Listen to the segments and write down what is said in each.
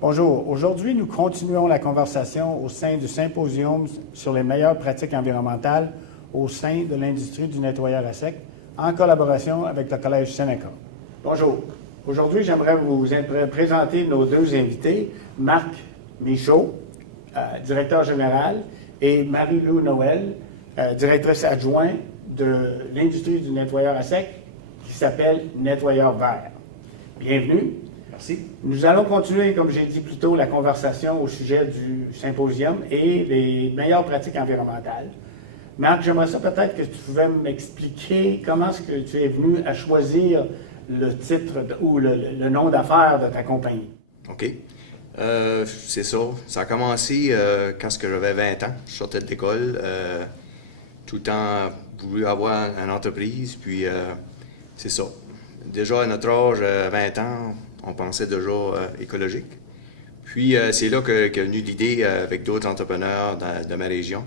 Bonjour. Aujourd'hui, nous continuons la conversation au sein du symposium sur les meilleures pratiques environnementales au sein de l'industrie du nettoyeur à sec, en collaboration avec le Collège Seneca. Bonjour. Aujourd'hui, j'aimerais vous présenter nos deux invités, Marc Michaud, directeur général, et Marie-Lou Noël, directrice adjointe de l'industrie du nettoyeur à sec, qui s'appelle Nettoyeur Vert. Bienvenue. Merci. Nous allons continuer, comme j'ai dit plus tôt, la conversation au sujet du symposium et les meilleures pratiques environnementales. Marc, j'aimerais ça peut-être que tu pouvais m'expliquer comment est-ce que tu es venu à choisir le titre ou le nom d'affaires de ta compagnie. OK. C'est ça. Ça a commencé quand j'avais 20 ans. Je sortais de l'école, tout le temps voulu avoir une entreprise, puis c'est ça. Déjà à notre âge, 20 ans, on pensait déjà écologique. Puis c'est là qu'est venue l'idée avec d'autres entrepreneurs de ma région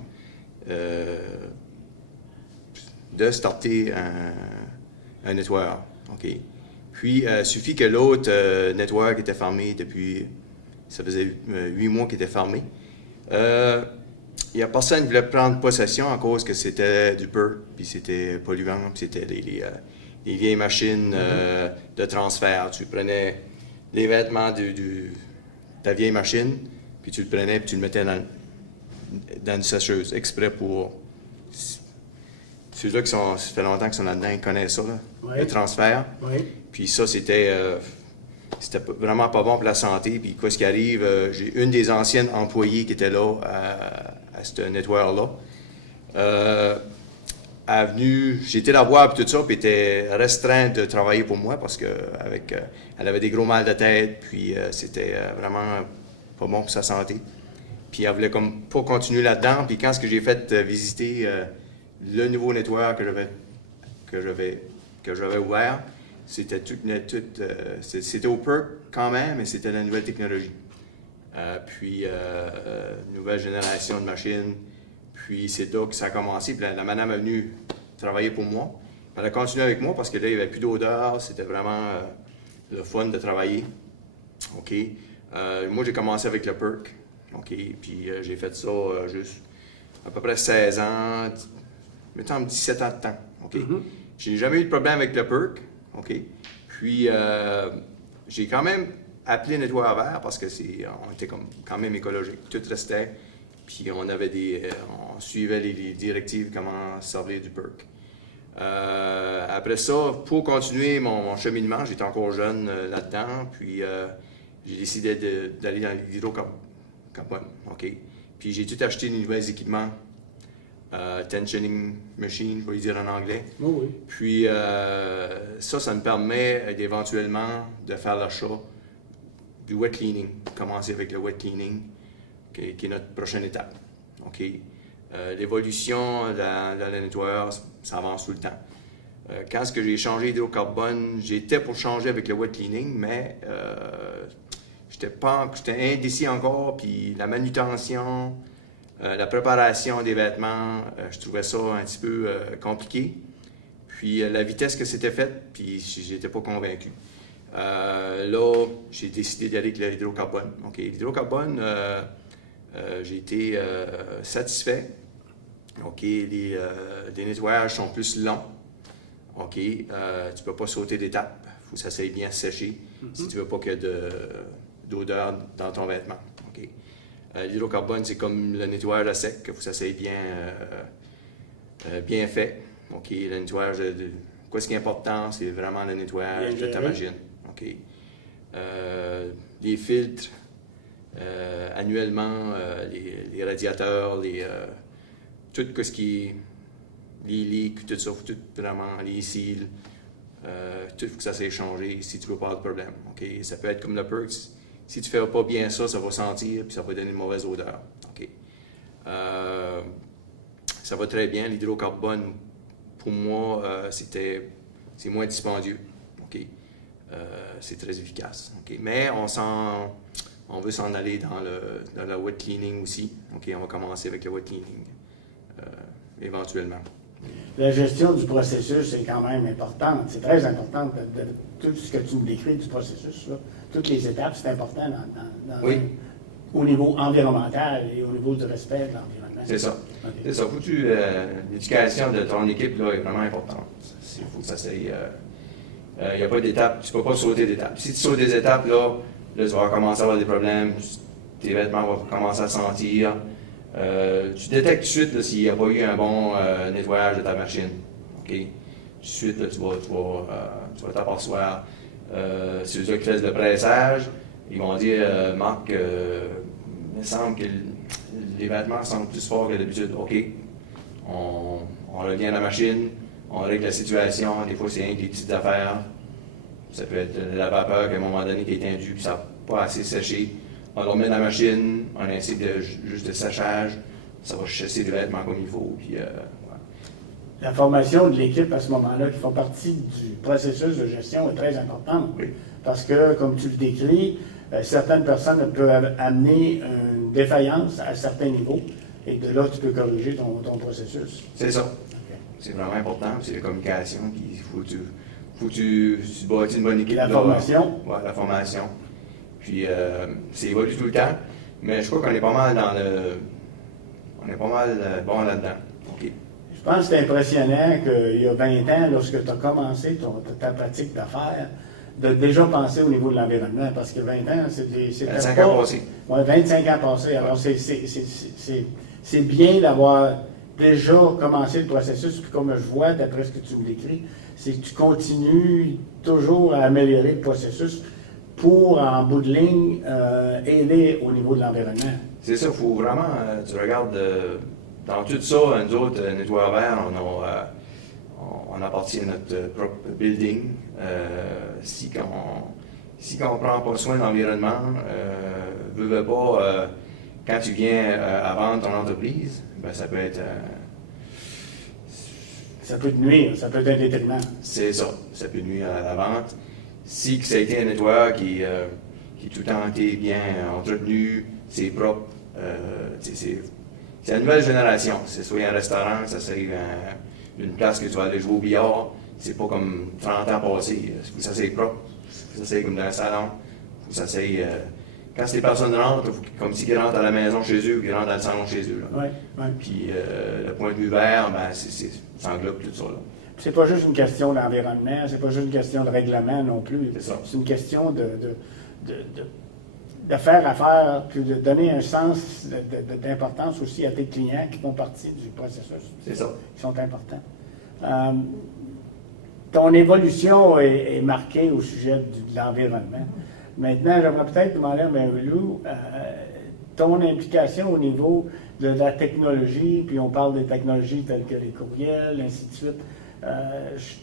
de starter un nettoyeur. OK. Puis il suffit que l'autre nettoyeur qui était fermé depuis, ça faisait 8 mois qu'il était fermé, il y a personne qui voulait prendre possession à cause que c'était du PER, puis c'était polluant, puis c'était les vieilles machines de transfert. Tu prenais les vêtements de ta vieille machine, puis tu le prenais, puis tu le mettais dans une sécheuse, exprès pour... Ceux-là ça fait longtemps qu'ils sont là-dedans, ils connaissent ça, là, oui. le transfert. Oui. Puis ça, c'était vraiment pas bon pour la santé. Puis quoi ce qui arrive, j'ai une des anciennes employées qui était là à ce nettoyeur-là. J'ai été la voir puis tout ça, puis elle était restreinte de travailler pour moi parce que elle avait des gros mal de tête, puis c'était vraiment pas bon pour sa santé. Puis elle voulait comme pas continuer là-dedans. Puis quand j'ai fait visiter le nouveau nettoyeur que j'avais ouvert, c'était c'était au PERC quand même, mais c'était la nouvelle technologie. Puis nouvelle génération de machines. Puis c'est là que ça a commencé. Puis la madame est venue travailler pour moi. Elle a continué avec moi parce que là, il n'y avait plus d'odeur. C'était vraiment le fun de travailler. OK. Moi, j'ai commencé avec le PERC. OK. Puis j'ai fait ça juste à peu près 16 ans, mettons 17 ans de temps. OK. Mm-hmm. J'ai jamais eu de problème avec le PERC. OK. Puis j'ai quand même appelé Nettoyeur Vert parce que on était quand même écologique. Tout restait. Puis on suivait les directives, comment servir du PERC. Après ça, pour continuer mon cheminement, j'étais encore jeune là-dedans, puis j'ai décidé d'aller dans l'hydrocarbone. OK. Puis j'ai tout acheté de nouveaux équipements, tensioning machine, pour le dire en anglais. Oh oui. Puis ça me permet éventuellement de faire l'achat du wet cleaning, commencer avec le wet cleaning, qui est notre prochaine étape. OK. L'évolution de la nettoyeur, ça avance tout le temps. Quand j'ai changé d'hydrocarbone, j'étais pour changer avec le wet cleaning, mais j'étais indécis encore, puis la manutention, la préparation des vêtements, je trouvais ça un petit peu compliqué. Puis la vitesse que c'était fait, puis j'étais pas convaincu. Là, j'ai décidé d'aller avec l'hydrocarbone. OK. L'hydrocarbone, j'ai été satisfait. OK. Les nettoyages sont plus longs. OK. Tu ne peux pas sauter d'étape. Il faut que ça s'aille bien sécher si tu ne veux pas qu'il y ait d'odeur dans ton vêtement. OK. L'hydrocarbone, c'est comme le nettoyage à sec. Il faut que ça s'aille bien fait. OK. Le nettoyage, ce qui est important, c'est vraiment le nettoyage de ta machine. OK. Les filtres. Annuellement, les radiateurs, tout ce qui est les leaks, tout ça, tout vraiment, les cils, tout il faut que ça s'est changé si tu veux pas de problème. Okay? Ça peut être comme le PERC. Si tu ne fais pas bien ça, ça va sentir puis ça va donner une mauvaise odeur. Okay? Ça va très bien. L'hydrocarbone, pour moi, c'est moins dispendieux. Okay? C'est très efficace. Okay? Mais on veut s'en aller dans le wet cleaning aussi. OK, on va commencer avec le wet cleaning éventuellement. La gestion du processus est quand même importante. C'est très important de tout ce que tu me décris du processus. Là. toutes les étapes, c'est important Oui. au niveau environnemental et au niveau du respect de l'environnement. C'est ça. OK. C'est ça. L'éducation de ton équipe là, est vraiment importante. Il faut que ça soit. Il n'y a pas d'étape. Tu ne peux pas sauter d'étape. Si tu sautes des étapes, là, tu vas commencer à avoir des problèmes. Tes vêtements vont commencer à sentir. Tu détectes tout de suite là, s'il n'y a pas eu un bon nettoyage de ta machine. OK? Tout de suite, là, tu vas t'apercevoir. Si ceux qui font le pressage, ils vont dire Marc, il me semble que les vêtements semblent plus forts que d'habitude. OK. On revient à la machine, on règle la situation. Des fois, c'est rien que des petites affaires. Ça peut être la vapeur qu'à un moment donné qui est étendue, puis ça n'a pas assez séché. On le remet dans la machine, on essaie juste de séchage, ça va chasser les vêtements comme il faut. Puis, La formation de l'équipe à ce moment-là, qui font partie du processus de gestion, est très importante. Oui. Parce que, comme tu le décris, certaines personnes peuvent amener une défaillance à certains niveaux, et de là, tu peux corriger ton processus. C'est ça. OK. C'est vraiment important, c'est la communication, puis il faut que tu bâtis une bonne équipe. La formation. Oui, la formation. Puis, c'est évolue tout le temps, mais je crois qu'on est pas mal on est pas mal bon là-dedans. OK. Je pense que c'est impressionnant qu'il y a 20 ans, lorsque tu as commencé ta pratique d'affaires, de déjà penser au niveau de l'environnement, parce que 20 ans, c'est 25 ans passés. Oui, 25 ans passés. Alors, c'est bien d'avoir déjà commencé le processus, puis comme je vois, d'après ce que tu me décris, c'est que tu continues toujours à améliorer le processus pour, en bout de ligne, aider au niveau de l'environnement. C'est ça, il faut vraiment, tu regardes, dans tout ça, nous autres, Nettoyeurs Verts, on appartient à notre propre building. Si quand on prend pas soin de l'environnement, veux pas, quand tu viens à vendre ton entreprise, ben, ça peut être... Ça peut te nuire, ça peut être un détriment. C'est ça, ça peut nuire à la vente. Si ça a été un nettoyeur qui tout le temps été bien entretenu, c'est propre, c'est la nouvelle génération. C'est soit un restaurant, ça c'est une place que tu vas aller jouer au billard, c'est pas comme 30 ans passés. Il faut que ça soit propre, il faut que ça soit comme dans un salon, il faut que ça soit... quand les personnes rentrent, comme s'ils rentrent à la maison chez eux ou qu'ils rentrent dans le salon chez eux. Là. Oui, oui. Puis le point de vue vert, ben, ça englobe tout ça. Là. C'est pas juste une question d'environnement, c'est pas juste une question de règlement non plus. C'est ça. C'est une question de faire affaire, puis de donner un sens d'importance aussi à tes clients qui font partie du processus. C'est ça. Qui sont importants. Ton évolution est marquée au sujet de l'environnement. Maintenant, j'aimerais peut-être demander à Mary-Lou ton implication au niveau de la technologie, puis on parle des technologies telles que les courriels, ainsi de suite.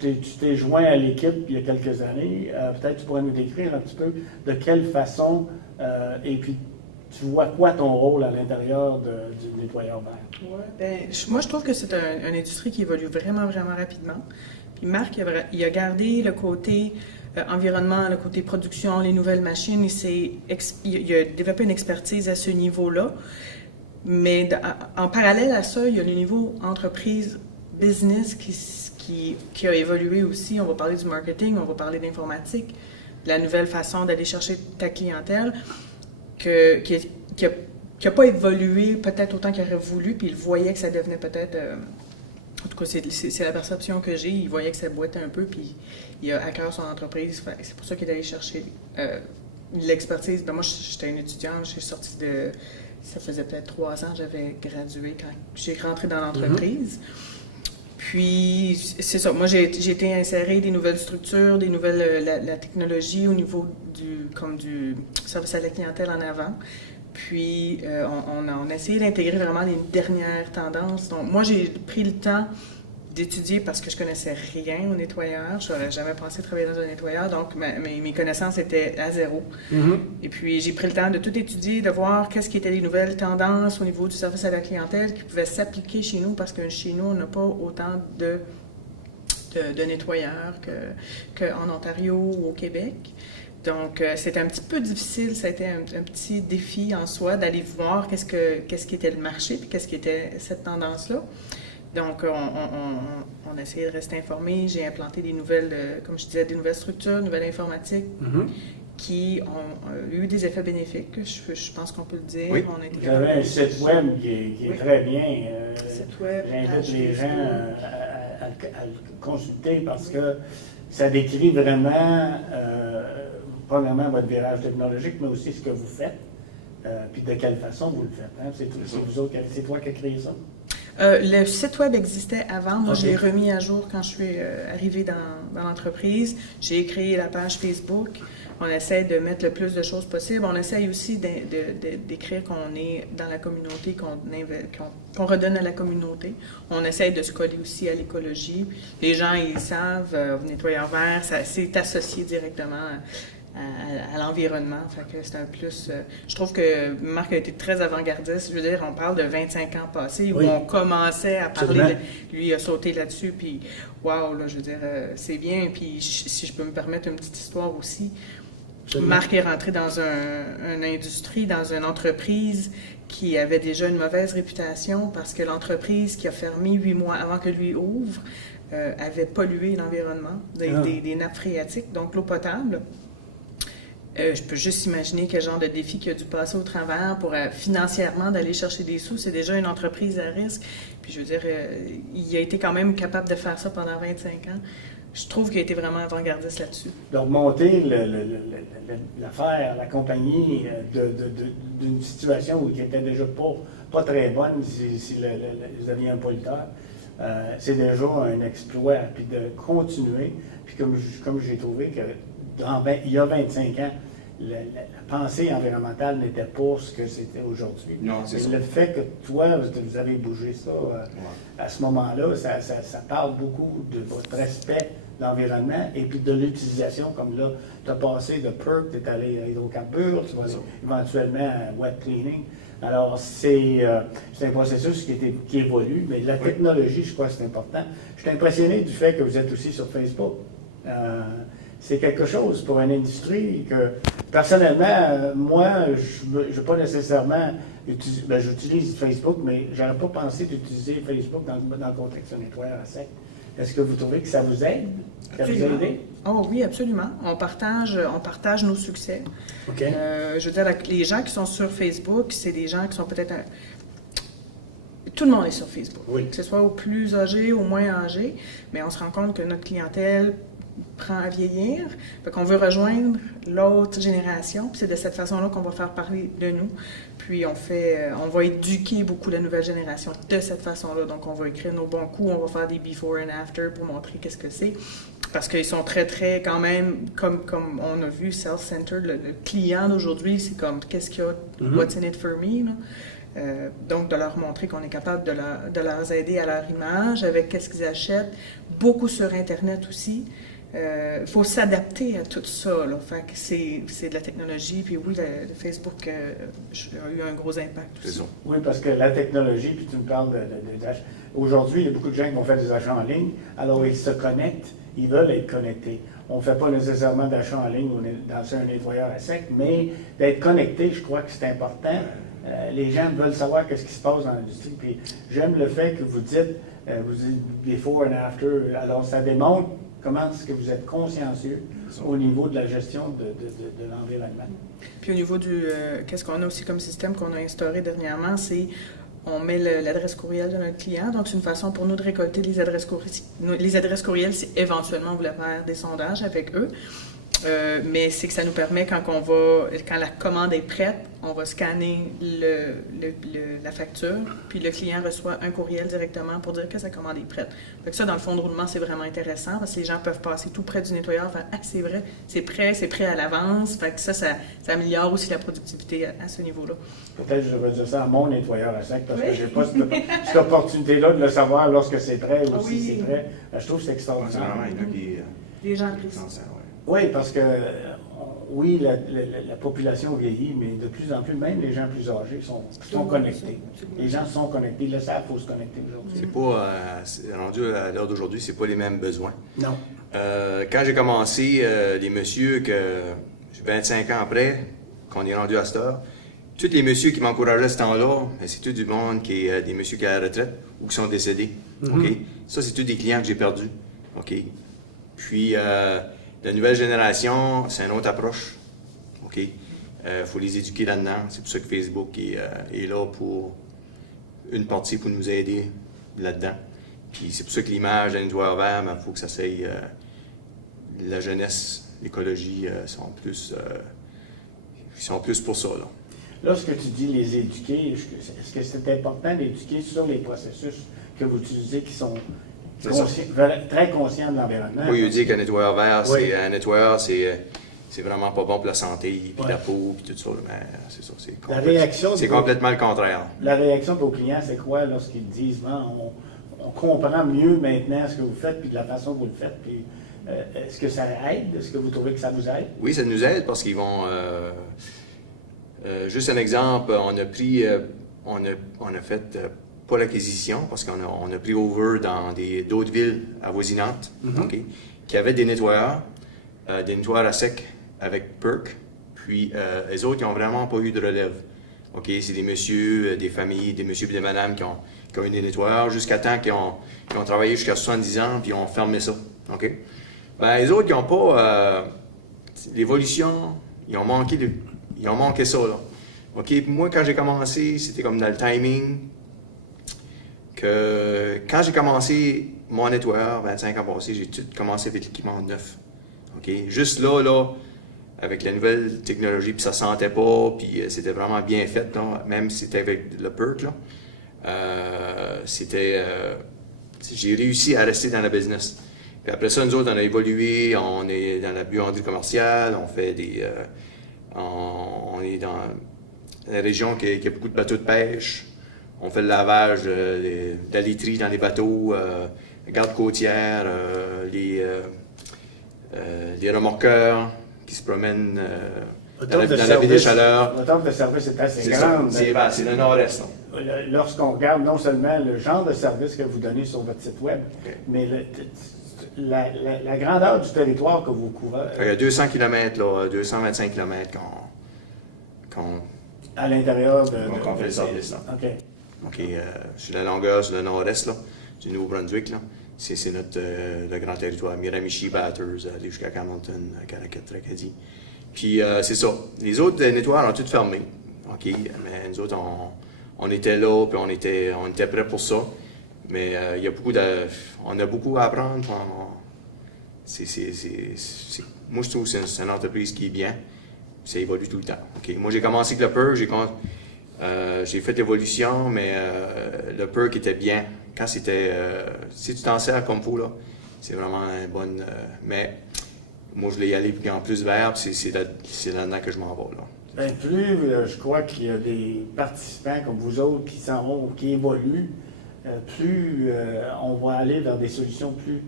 Tu t'es joint à l'équipe il y a quelques années. Peut-être tu pourrais nous décrire un petit peu de quelle façon, et puis tu vois quoi ton rôle à l'intérieur du nettoyeur vert? Ouais, ben, moi, je trouve que c'est une industrie qui évolue vraiment, vraiment rapidement. Puis Marc, il a gardé le côté environnement, le côté production, les nouvelles machines. Il a développé une expertise à ce niveau-là. Mais en parallèle à ça, il y a le niveau entreprise, business qui a évolué aussi. On va parler du marketing, on va parler d'informatique, de la nouvelle façon d'aller chercher ta clientèle qui n'a pas évolué peut-être autant qu'il aurait voulu, puis il voyait que ça devenait peut-être... en tout cas, c'est la perception que j'ai. Il voyait que ça boitait un peu, puis il a à cœur son entreprise. C'est pour ça qu'il est allé chercher l'expertise. Ben moi, j'étais une étudiante, j'ai sorti de... Ça faisait peut-être 3 ans, j'avais gradué quand j'ai rentré dans l'entreprise. Puis, c'est ça. Moi, j'ai été insérée des nouvelles structures, des nouvelles... la technologie au niveau du service à la clientèle en avant. Puis, on a essayé d'intégrer vraiment les dernières tendances. Donc, moi, j'ai pris le temps d'étudier parce que je connaissais rien au nettoyeur. Je n'aurais jamais pensé travailler dans un nettoyeur, donc mes connaissances étaient à zéro. Et puis, j'ai pris le temps de tout étudier, de voir qu'est-ce qui étaient les nouvelles tendances au niveau du service à la clientèle qui pouvaient s'appliquer chez nous, parce que chez nous, on n'a pas autant de nettoyeurs qu'en Ontario ou au Québec. Donc, c'était un petit peu difficile, ça a été un petit défi en soi d'aller voir qu'est-ce qui était le marché puis qu'est-ce qui était cette tendance-là. Donc, on a essayé de rester informé. J'ai implanté des nouvelles, comme je disais, des nouvelles structures, nouvelles informatiques. qui ont eu des effets bénéfiques, je pense qu'on peut le dire. Oui. On a été Vous avez un site web qui est Oui. très bien. Site web, J'invite page les gens Facebook. à le consulter parce que ça décrit vraiment, premièrement, votre virage technologique, mais aussi ce que vous faites, puis de quelle façon vous le faites. Hein? C'est vous autres, c'est toi qui as créé ça? Le site web existait avant. Moi, Ok. je l'ai remis à jour quand je suis arrivée dans l'entreprise. J'ai créé la page Facebook. On essaie de mettre le plus de choses possible. On essaie aussi d'écrire qu'on est dans la communauté, qu'on redonne à la communauté. On essaie de se coller aussi à l'écologie. Les gens, ils savent, nettoyeur vert, c'est associé directement à l'environnement. Fait que c'est un plus. Je trouve que Marc a été très avant-gardiste. Je veux dire, on parle de 25 ans passés où Oui. on commençait à parler. Absolument. Lui a sauté là-dessus, puis wow, là, je veux dire, c'est bien. Puis si je peux me permettre une petite histoire aussi, Absolument. Marc est rentré dans une industrie, dans une entreprise qui avait déjà une mauvaise réputation parce que l'entreprise qui a fermé 8 mois avant que lui ouvre avait pollué l'environnement, des nappes phréatiques, donc l'eau potable. Je peux juste imaginer quel genre de défi qu'il a dû passer au travers pour financièrement d'aller chercher des sous. C'est déjà une entreprise à risque. Puis je veux dire, il a été quand même capable de faire ça pendant 25 ans. Je trouve qu'il a été vraiment avant-gardiste là-dessus. De remonter l'affaire, la compagnie, d'une situation qui était déjà pas très bonne si vous aviez un polluteur, c'est déjà un exploit. Puis de continuer, puis comme j'ai trouvé que il y a 25 ans, la pensée environnementale n'était pas ce que c'était aujourd'hui. Non, c'est ça. Le fait que toi, vous avez bougé ça à ce moment-là, ça parle beaucoup de votre respect de l'environnement et puis de l'utilisation, comme là, tu as passé de PERC, tu es allé à hydrocarbures, tu vas aller éventuellement à wet cleaning. Alors, c'est un processus qui évolue, mais la technologie, je crois que c'est important. Je suis impressionné du fait que vous êtes aussi sur Facebook. C'est quelque chose pour une industrie que, personnellement, moi, je ne veux pas nécessairement utiliser, j'utilise Facebook, mais je n'aurais pas pensé d'utiliser Facebook dans le contexte d'un nettoyeur à sec. Est-ce que vous trouvez que ça vous aide? Ça vous a aidé? Oh oui, absolument. On partage nos succès. OK. Je veux dire, les gens qui sont sur Facebook, c'est des gens qui sont peut-être tout le monde est sur Facebook, Oui. que ce soit au plus âgé, au moins âgé, mais on se rend compte que notre clientèle prend à vieillir, fait qu'on veut rejoindre l'autre génération, puis c'est de cette façon-là qu'on va faire parler de nous, puis on va éduquer beaucoup la nouvelle génération de cette façon-là, donc on va écrire nos bons coups, on va faire des before and after pour montrer qu'est-ce que c'est, parce qu'ils sont très, très, quand même, comme on a vu, self-centered, le client d'aujourd'hui, c'est comme, qu'est-ce qu'il y a, what's in it for me, là? Donc, de leur montrer qu'on est capable de leur aider à leur image, avec qu'est-ce qu'ils achètent, beaucoup sur Internet aussi. Il faut s'adapter à tout ça. Là. Fait que c'est de la technologie. Puis oui, le Facebook a eu un gros impact aussi. Oui, parce que la technologie, puis tu me parles aujourd'hui, il y a beaucoup de gens qui vont faire des achats en ligne, alors ils se connectent, ils veulent être connectés. On ne fait pas nécessairement d'achat en ligne dans un nettoyeur à sec, mais d'être connecté, je crois que c'est important. Les gens veulent savoir qu'est-ce qui se passe dans l'industrie. Puis j'aime le fait que vous dites before and after. Alors ça démontre comment est-ce que vous êtes consciencieux au niveau de la gestion de l'environnement. Puis au niveau du qu'est-ce qu'on a aussi comme système qu'on a instauré dernièrement, c'est on met l'adresse courriel de notre client. Donc c'est une façon pour nous de récolter les adresses courriels si éventuellement on voulait faire des sondages avec eux. Mais c'est que ça nous permet, quand la commande est prête, on va scanner la facture, puis le client reçoit un courriel directement pour dire que sa commande est prête. Fait que ça, dans le fond de roulement, c'est vraiment intéressant parce que les gens peuvent passer tout près du nettoyeur, faire « Ah, c'est vrai, c'est prêt à l'avance. » Fait que ça améliore aussi la productivité à ce niveau-là. Peut-être que je vais dire ça à mon nettoyeur à sec parce que je n'ai pas cette opportunité-là de le savoir lorsque c'est prêt ou si c'est prêt. Je trouve que c'est extraordinaire. Les gens apprécient. Oui, parce que oui, la population vieillit, mais de plus en plus, même les gens plus âgés sont connectés. Les gens sont connectés, ils le savent, il faut se connecter aujourd'hui. C'est pas, rendu à l'heure d'aujourd'hui, c'est pas les mêmes besoins. Non. Quand j'ai commencé, les messieurs que 25 ans après, qu'on est rendu à cette heure, tous les messieurs qui m'encourageaient à ce temps-là, c'est tout du monde qui est des messieurs qui sont à la retraite ou qui sont décédés. OK? Ça, c'est tous des clients que j'ai perdus. OK? Puis, la nouvelle génération, c'est une autre approche. OK? Faut les éduquer là-dedans. C'est pour ça que Facebook est là pour une partie pour nous aider là-dedans. Puis c'est pour ça que l'image d'un nettoyeur vert, il faut que ça soit la jeunesse, l'écologie sont plus pour ça. Là. Lorsque tu dis les éduquer, est-ce que c'est important d'éduquer sur les processus que vous utilisez qui sont très conscients de l'environnement? Oui, il dit qu'un nettoyeur vert, Oui. un nettoyeur, c'est vraiment pas bon pour la santé, puis la peau, puis tout ça. Mais c'est ça, c'est complètement le contraire. La réaction de vos clients, c'est quoi lorsqu'ils disent on comprend mieux maintenant ce que vous faites, puis de la façon dont vous le faites, puis est-ce que ça aide? Est-ce que vous trouvez que ça vous aide? Oui, ça nous aide parce qu'ils vont... juste un exemple, on a fait pas l'acquisition parce qu'on a pris over dans d'autres villes avoisinantes, OK, qui avaient des nettoyeurs à sec avec PERC. Puis les autres, ils n'ont vraiment pas eu de relève. OK, c'est des messieurs, des familles, des messieurs et des madames qui ont eu des nettoyeurs jusqu'à temps qu'ils ont travaillé jusqu'à 70 ans puis ils ont fermé ça. OK? Ben, les autres, ils n'ont pas l'évolution, ils ont manqué ça, là. OK, moi, quand j'ai commencé, c'était comme dans le timing que quand j'ai commencé mon nettoyeur, 25 ans passés, j'ai tout commencé avec l'équipement neuf. OK? Juste là, avec la nouvelle technologie, puis ça sentait pas, puis c'était vraiment bien fait, là, même si c'était avec le PERC, là. J'ai réussi à rester dans la business. Puis après ça, nous autres, on a évolué, on est dans la buanderie commerciale, on fait on est dans la région qui a beaucoup de bateaux de pêche, on fait le lavage de la literie dans les bateaux, la garde côtière, les remorqueurs qui se promènent dans la baie des Chaleurs. Votre offre de service est assez grande. C'est le nord-est. Lorsqu'on regarde non seulement le genre de service que vous donnez sur votre site web, mais la grandeur du territoire que vous couvrez. Il y a 200 km, là, 225 km à l'intérieur qu'on fait le service. Là. OK, sur la longueur, sur le nord-est là, du Nouveau-Brunswick, là, c'est le grand territoire. Miramichi, Bathurst, aller jusqu'à Campbellton, Caracat, Tracadie. Puis c'est ça. Les autres nettoyeurs ont tout fermé. OK, mais nous autres, on était là, puis on était prêts pour ça. Mais il y a on a beaucoup à apprendre. Moi, je trouve que c'est une entreprise qui est bien. Ça évolue tout le temps. Okay. Moi, j'ai commencé avec le PERC, j'ai fait l'évolution, mais le PERC était bien. Quand si tu t'en sers comme il faut, là, c'est vraiment une bonne... mais moi, je voulais y aller en plus vert, puis c'est là-dedans que je m'en vais. Là. Bien, plus je crois qu'il y a des participants comme vous autres qui s'en vont, qui évoluent, plus on va aller vers des solutions plus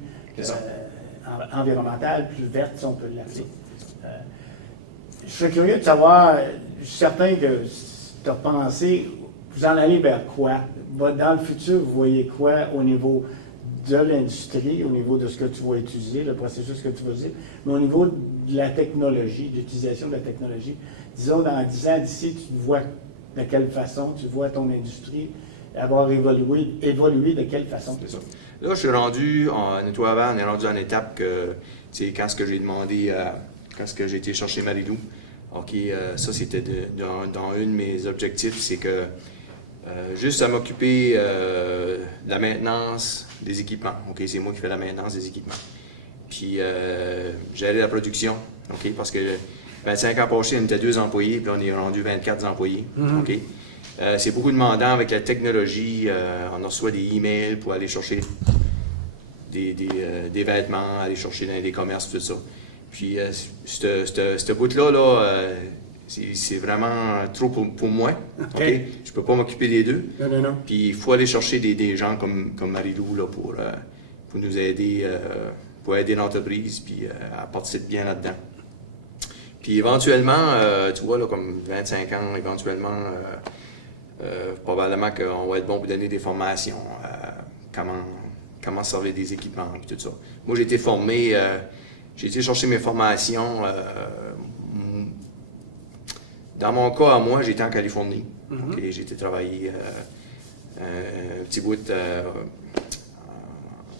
environnementales, plus vertes, si on peut l'appeler. Je suis curieux de savoir, je suis certain que tu as pensé, vous en allez vers quoi? Dans le futur, vous voyez quoi au niveau de l'industrie, au niveau de ce que tu vas utiliser, le processus que tu vas utiliser, mais au niveau de la technologie, de l'utilisation de la technologie? Disons, dans 10 ans d'ici, tu vois de quelle façon, tu vois ton industrie avoir évolué de quelle façon? C'est ça. Là, je suis rendu en nettoyeur, on est rendu en étape que, tu sais, quand ce que j'ai demandé quand j'ai été chercher Marie-Lou, OK, ça c'était dans un de mes objectifs, c'est que juste à m'occuper de la maintenance des équipements. OK, c'est moi qui fais la maintenance des équipements. Puis gérer la production, OK, parce que 25 ans passés, on était 2 employés, puis là, on est rendu 24 employés. OK. C'est beaucoup demandant avec la technologie. On reçoit des emails pour aller chercher des vêtements, aller chercher dans des commerces, tout ça. Puis, ce bout-là, c'est vraiment trop pour moi. Okay? Je ne peux pas m'occuper des deux. Non. Puis, il faut aller chercher des gens comme Marie-Lou là, pour nous aider, pour aider l'entreprise, puis à participer bien là-dedans. Puis, éventuellement, tu vois, là, comme 25 ans, éventuellement, probablement qu'on va être bon pour donner des formations, comment servir des équipements, puis tout ça. Moi, j'ai été formé... j'ai été chercher mes formations. Dans mon cas, à moi, j'étais en Californie. Okay, j'ai été travailler un petit bout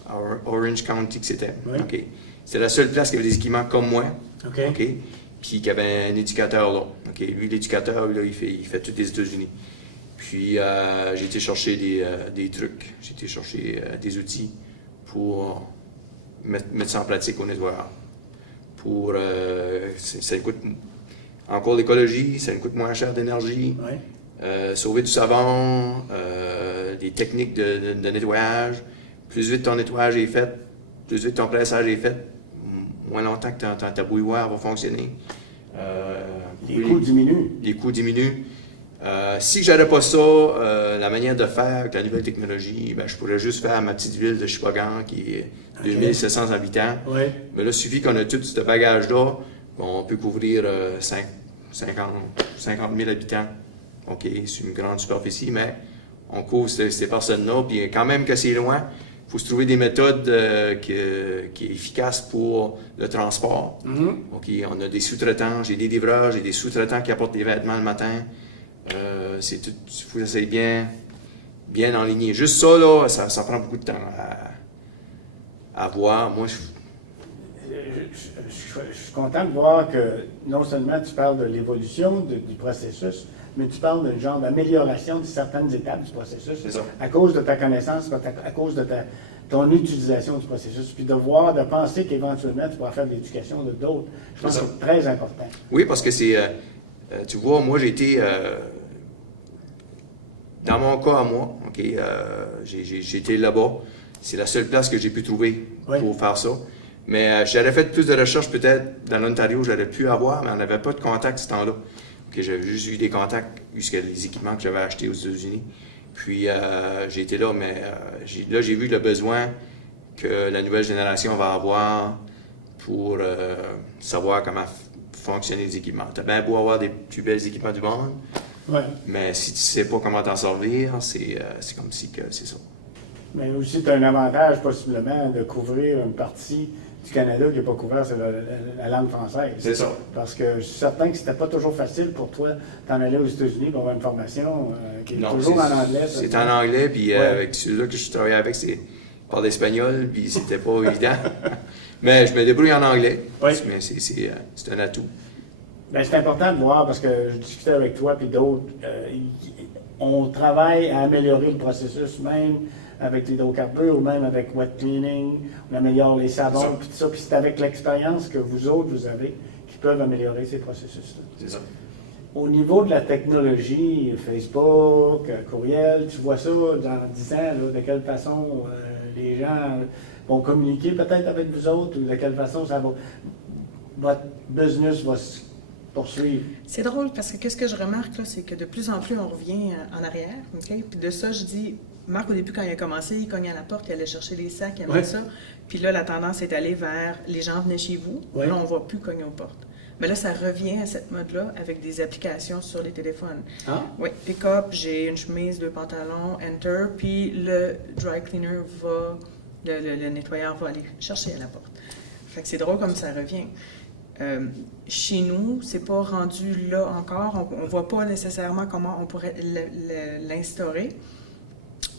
à Orange County que c'était. Oui. Okay. C'était la seule place qui avait des équipements comme moi. Okay. Okay. puis qu'il y avait un éducateur là. OK, lui, l'éducateur, là, il fait tous les États-Unis. Puis, j'ai été chercher des trucs, j'ai été chercher des outils pour mettre ça en pratique au nettoyeur. Pour, ça coûte encore l'écologie, ça nous coûte moins cher d'énergie, sauver du savon, des techniques de nettoyage. Plus vite ton nettoyage est fait, plus vite ton pressage est fait, moins longtemps que ta bouilloire va fonctionner. Les coûts diminuent. Les coûts diminuent. Si je n'avais pas ça, la manière de faire avec la nouvelle technologie, ben, je pourrais juste faire ma petite ville de Sheboygan qui est 2700 habitants. Ouais. Mais là, il suffit qu'on ait tout ce bagage-là, on peut couvrir 50 000 habitants. OK, c'est une grande superficie, mais on couvre ces personnes-là. Puis quand même que c'est loin, il faut se trouver des méthodes qui sont efficaces pour le transport. OK, on a des sous-traitants, j'ai des livreurs, j'ai des sous-traitants qui apportent des vêtements le matin. C'est tout, il faut essayer bien enligné. Juste ça, là, ça prend beaucoup de temps à voir. Moi, je suis content de voir que non seulement tu parles de l'évolution du processus, mais tu parles d'un genre d'amélioration de certaines étapes du processus à cause de ta connaissance, à cause de ton utilisation du processus, puis de penser qu'éventuellement tu pourras faire de l'éducation de d'autres. Je pense que c'est très important. Oui, parce que c'est, tu vois, moi j'ai été, dans mon cas à moi, OK, j'ai été là-bas. C'est la seule place que j'ai pu trouver pour faire ça. Mais j'aurais fait plus de recherches peut-être dans l'Ontario, j'aurais pu avoir, mais on n'avait pas de contact ce temps-là. Okay, j'avais juste eu des contacts jusqu'à les équipements que j'avais achetés aux États-Unis. Puis j'ai été là, mais j'ai vu le besoin que la nouvelle génération va avoir pour savoir comment fonctionner les équipements. Tu as bien beau avoir des plus belles équipements du monde, mais si tu ne sais pas comment t'en servir, c'est comme si que c'est ça. Mais aussi, tu as un avantage possiblement de couvrir une partie du Canada qui n'est pas couverte, c'est la langue française. C'est ça. Parce que je suis certain que c'était pas toujours facile pour toi d'en aller aux États-Unis pour avoir une formation qui est toujours en anglais. C'est en anglais, puis avec celui-là que je travaillais avec, c'est par l'espagnol, puis c'était pas évident. Mais je me débrouille en anglais, mais c'est un atout. Bien, c'est important de voir parce que je discutais avec toi puis d'autres. On travaille à améliorer le processus même avec l'hydrocarbures ou même avec wet cleaning. On améliore les savons puis tout ça. Puis c'est avec l'expérience que vous autres, vous avez qui peuvent améliorer ces processus-là. C'est ça. Au niveau de la technologie, Facebook, courriel, tu vois ça dans 10 ans, là, de quelle façon les gens vont communiquer peut-être avec vous autres ou de quelle façon votre business va se poursuivre? C'est drôle parce que qu'est-ce que je remarque, là, c'est que de plus en plus on revient en arrière. Okay? Puis de ça, je dis, Marc, au début, quand il a commencé, il cognait à la porte, il allait chercher des sacs, il aimait ça. Puis là, la tendance est allée vers les gens venaient chez vous. Là, on ne va plus cogner aux portes. Mais là, ça revient à cette mode-là avec des applications sur les téléphones. Oui, pick-up, j'ai une chemise, 2 pantalons, enter, puis le dry cleaner le nettoyeur va aller chercher à la porte. Fait que c'est drôle comme ça revient. Chez nous, c'est pas rendu là encore. On voit pas nécessairement comment on pourrait l'instaurer.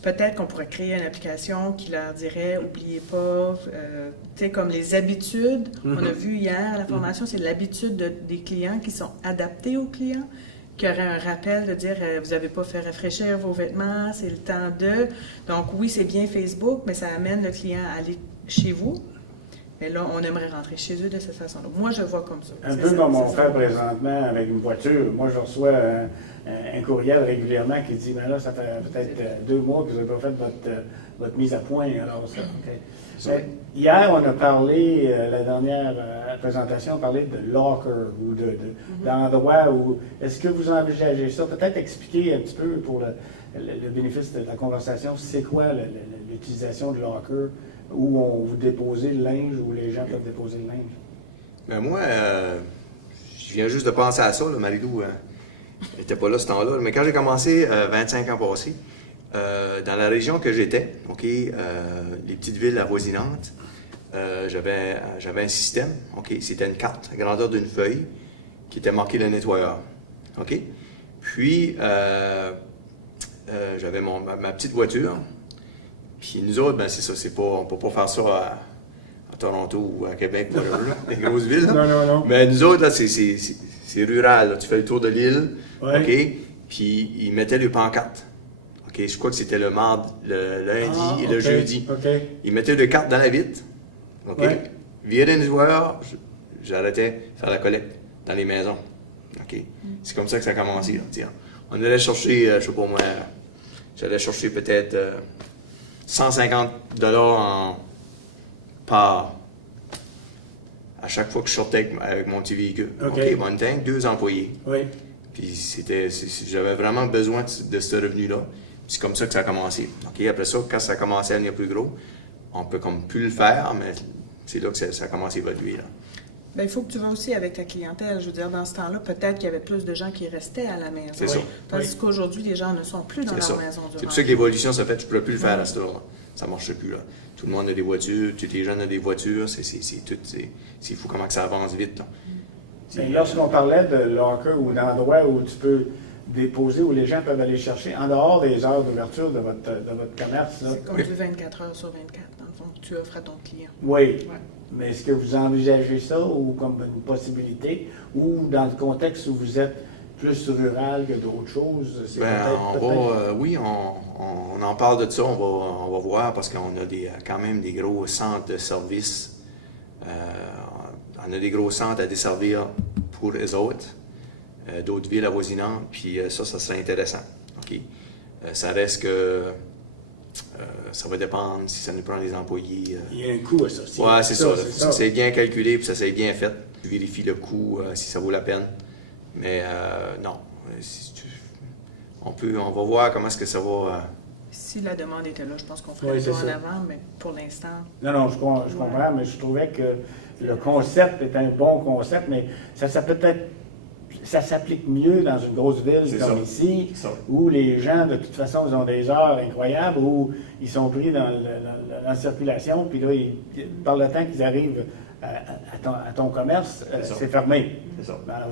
Peut-être qu'on pourrait créer une application qui leur dirait « Oubliez pas tu sais, comme les habitudes. On a vu hier à la formation, c'est l'habitude des clients qui sont adaptés aux clients, qui aurait un rappel de dire « Vous n'avez pas fait rafraîchir vos vêtements, c'est le temps de... » Donc oui, c'est bien Facebook, mais ça amène le client à aller chez vous. Mais là, on aimerait rentrer chez eux de cette façon-là. Moi, je vois comme ça. Un peu comme on fait présentement avec une voiture. Moi, je reçois un courriel régulièrement qui dit « là, ça fait peut-être 2 mois que vous n'avez pas fait votre mise à point. » Alors, hier, on a parlé, la dernière présentation, on parlait de locker ou d'endroit où... Est-ce que vous envisagez ça? Peut-être expliquer un petit peu pour le bénéfice de la conversation, c'est quoi l'utilisation de locker? Où on vous déposez le linge, où les gens peuvent déposer le linge? Ben moi, je viens juste de penser à ça. Marie-Lou n'était pas là ce temps-là. Mais quand j'ai commencé, 25 ans passés, dans la région que j'étais, les petites villes avoisinantes, j'avais un système. C'était une carte, la grandeur d'une feuille, qui était marquée le nettoyeur. Puis, j'avais ma petite voiture. Puis nous autres, ben c'est ça, on ne peut pas faire ça à Toronto ou à Québec, whatever, là, les grosses villes. Là. Non. Mais nous autres, là, c'est rural. Là. Tu fais le tour de l'île, Ouais. OK? Puis ils mettaient les pancartes. OK? Je crois que c'était le mardi, le lundi et le jeudi. OK. Ils mettaient des cartes dans la vitre. OK? Ouais. Virer une joueur, j'arrêtais de faire la collecte dans les maisons. OK? C'est comme ça que ça a commencé. Là, tiens. On allait chercher, je sais pas moi, j'allais chercher peut-être 150 $ par à chaque fois que je sortais avec mon petit véhicule. OK. OK, bon tank, 2 employés. Oui. Puis j'avais vraiment besoin de ce revenu-là. Puis c'est comme ça que ça a commencé. OK, après ça, quand ça a commencé à devenir plus gros, on peut comme plus le faire, mais c'est là que ça a commencé à évoluer. Là. Bien, il faut que tu vas aussi avec ta clientèle. Je veux dire, dans ce temps-là, peut-être qu'il y avait plus de gens qui restaient à la maison. C'est ça. Tandis qu'aujourd'hui, les gens ne sont plus dans C'est leur ça. maison C'est durant. pour ça que l'évolution s'est faite. Je ne pourrais plus le faire à ce heure-là. Ça ne marchait plus. Là. Tout le monde a des voitures, tous les jeunes ont des voitures. C'est fou comment que ça avance vite. Là. Et lorsqu'on parlait de locker ou d'endroit où tu peux déposer, où les gens peuvent aller chercher, en dehors des heures d'ouverture de votre commerce, là. C'est comme du 24 heures sur 24, dans le fond, que tu offres à ton client. Oui. Ouais. Mais est-ce que vous envisagez ça ou comme une possibilité, ou dans le contexte où vous êtes plus rural que d'autres choses? C'est Oui, on en parle de ça, on va voir parce qu'on a quand même des gros centres de services. On a des gros centres à desservir pour eux autres, d'autres villes avoisinantes, puis ça serait intéressant. OK? Ça reste que ça va dépendre si ça nous prend des employés. Il y a un coût associé. Oui, c'est ça. Ça c'est bien calculé, puis ça c'est bien fait. Tu vérifies le coût, si ça vaut la peine. Mais non, on va voir comment est-ce que ça va. Si la demande était là, je pense qu'on ferait Oui, le c'est pas en ça. avant, mais pour l'instant, Non, je comprends, mais je trouvais que le concept est un bon concept, mais ça s'applique mieux dans une grosse ville C'est comme ça. ici, C'est ça. où les gens, de toute façon, ils ont des heures incroyables, où ils sont pris dans la circulation, puis là, par le temps qu'ils arrivent à ton commerce, C'est ça. c'est fermé. C'est ça. Alors,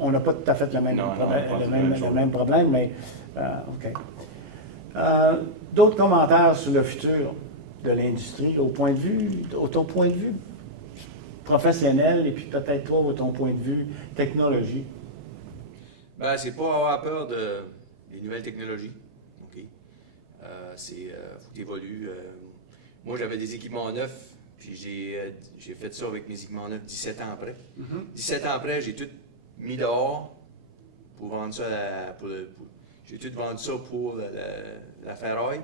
on n'a pas tout à fait le même, Non, problème, pas le la même, même chose. le même problème, mais OK. D'autres commentaires sur le futur de l'industrie, ton point de vue professionnel, et puis peut-être toi, ton point de vue technologie. Ben, c'est pas avoir peur des nouvelles technologies. OK? Faut que tu évolues. Moi, j'avais des équipements neufs, puis j'ai fait ça avec mes équipements neufs 17 ans après. 17 ans après, j'ai tout mis dehors pour vendre ça j'ai tout vendu ça pour la ferraille.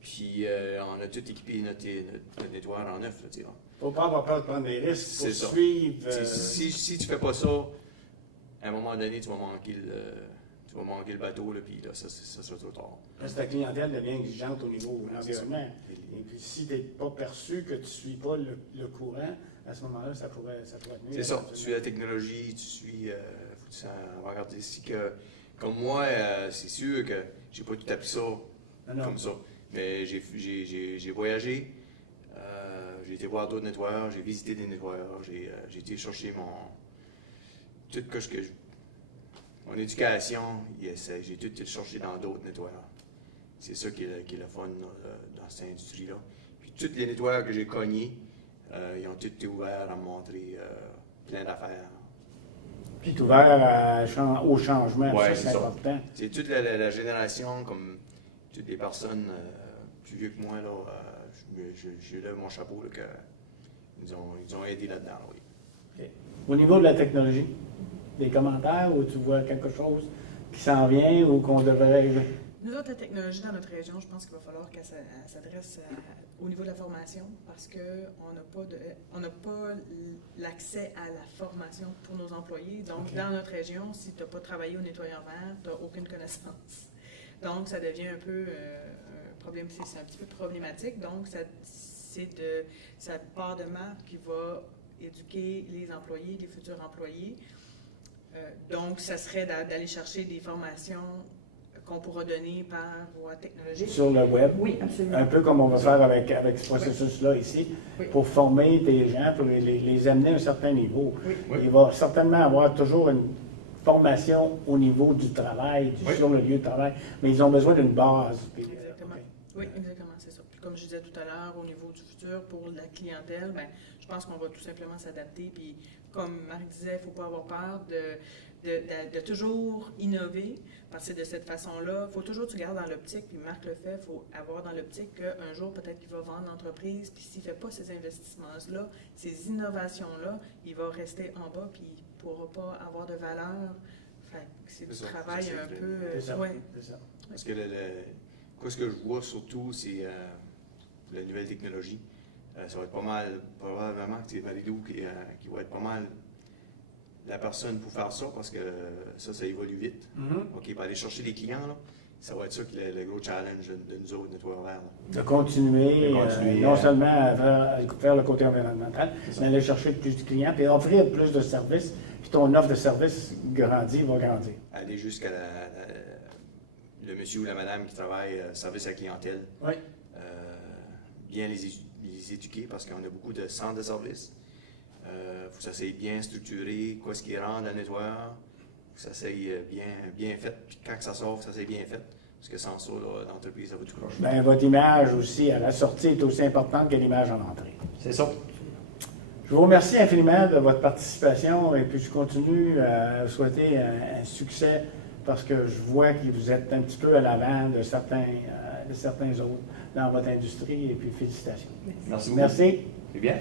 Puis on a tout équipé notre nettoyeur en neuf. Il ne Faut pas avoir peur de prendre des risques, C'est ça. poursuivre. Si tu fais pas ça, à un moment donné, tu vas manquer le bateau, là, puis là, ça sera trop tard. Parce que ta clientèle devient exigeante au niveau de l'environnement. Et puis si tu n'es pas perçu, que tu ne suis pas le courant, à ce moment-là, ça pourrait nuire. C'est ça. Tu suis la technologie, tu suis. On va regarder ici que. Comme moi, c'est sûr que j'ai pas tout appris ça comme ça. Mais j'ai voyagé, j'ai été voir d'autres nettoyeurs, j'ai visité des nettoyeurs, j'ai été chercher tout mon éducation, j'ai tout cherché dans d'autres nettoyeurs. C'est ça qui est le fun dans cette industrie-là. Puis tous les nettoyeurs que j'ai cognés, ils ont tous été ouverts à me montrer plein d'affaires. Puis tu es ouvert au changement, Ouais, ça c'est important. C'est toute la génération, comme toutes les personnes plus vieux que moi, là, je lève mon chapeau là, ils ont aidé là-dedans, oui. OK. Au niveau de la technologie, des commentaires où tu vois quelque chose qui s'en vient ou qu'on devrait... nous autres, la technologie dans notre région, je pense qu'il va falloir qu'elle s'adresse au niveau de la formation parce qu'on n'a pas l'accès à la formation pour nos employés. Donc, OK. dans notre région, si tu n'as pas travaillé au nettoyeur vert, tu n'as aucune connaissance. Donc, ça devient un peu un problème, c'est un petit peu problématique. Donc, ça part de Marc qui va éduquer les employés, les futurs employés. Donc, ça serait d'aller chercher des formations qu'on pourra donner par voie technologique. Sur le web. Oui, absolument. Un peu comme on va faire avec ce processus-là ici, Oui. pour former des gens, pour les amener à un certain niveau. Oui. Oui. Il va certainement avoir toujours une formation au niveau du travail, Oui. sur le lieu de travail, mais ils ont besoin d'une base. Puis, Exactement. OK. Oui, exactement, c'est ça. Puis comme je disais tout à l'heure, au niveau du futur pour la clientèle, ben, je pense qu'on va tout simplement s'adapter. Puis, comme Marc disait, il ne faut pas avoir peur de toujours innover, parce que de cette façon-là, il faut toujours que tu gardes dans l'optique, puis Marc le fait, il faut avoir dans l'optique qu'un jour, peut-être qu'il va vendre l'entreprise, puis s'il ne fait pas ces investissements-là, ces innovations-là, il va rester en bas, puis il ne pourra pas avoir de valeur. Fait que c'est du travail un peu... C'est ça. Parce que ce que je vois surtout, c'est la nouvelle technologie. Ça va être pas mal, probablement que c'est Marie-Lou qui va être pas mal la personne pour faire ça, parce que ça évolue vite. OK, pour aller chercher des clients, là, ça va être ça qui est le gros challenge de nous autres, Nettoyeurs Verts. De continuer, non seulement à faire le côté environnemental, mais aller chercher plus de clients, puis offrir plus de services, puis ton offre de services va grandir. Aller jusqu'à le monsieur ou la madame qui travaille service à la clientèle. Oui. Bien les éduquer, parce qu'on a beaucoup de centres de service. Il faut que ça soit bien structuré, quoi ce qui rentre dans le nettoyeur. Il faut que ça soit bien fait. Puis quand ça sort, ça soit bien fait. Parce que sans ça, l'entreprise, ça va tout crocher. Bien, votre image aussi à la sortie est aussi importante que l'image en entrée. C'est ça. Je vous remercie infiniment de votre participation et puis je continue à vous souhaiter un succès parce que je vois que vous êtes un petit peu à l'avant de certains autres dans votre industrie et puis félicitations. Merci beaucoup. Merci. C'est bien.